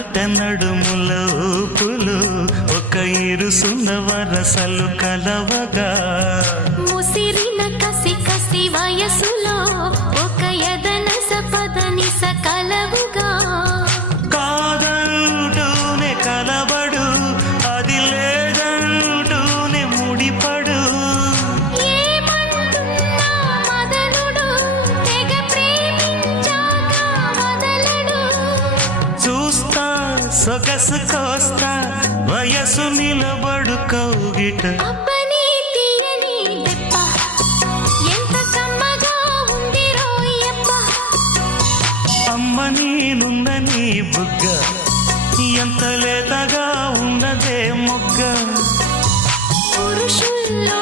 పాట నడుముల ఊపులు ఒక ఇరుసున్న వరసలు కలవగా ముసిరిన కసి కసి వయసులో ఒక యదన సపదని సకలవుగా కాదంటూనే కలబడు అది లేదంటూనే ముడిపడు ఏమంటున్నా మదనుడు తెగ ప్రేమించాక వదలడు చూస్తా సొగసు కోస్తా వయసు నిలబడు కౌగిట అబ్బని తీయని దెబ్బ ఎంత కమ్మగా ఉంది రోయప్ప అమ్మ నేనున్న నీ బుగ్గ ఎంత లేతగా ఉన్నదే మొగ్గ పురుషుల్లో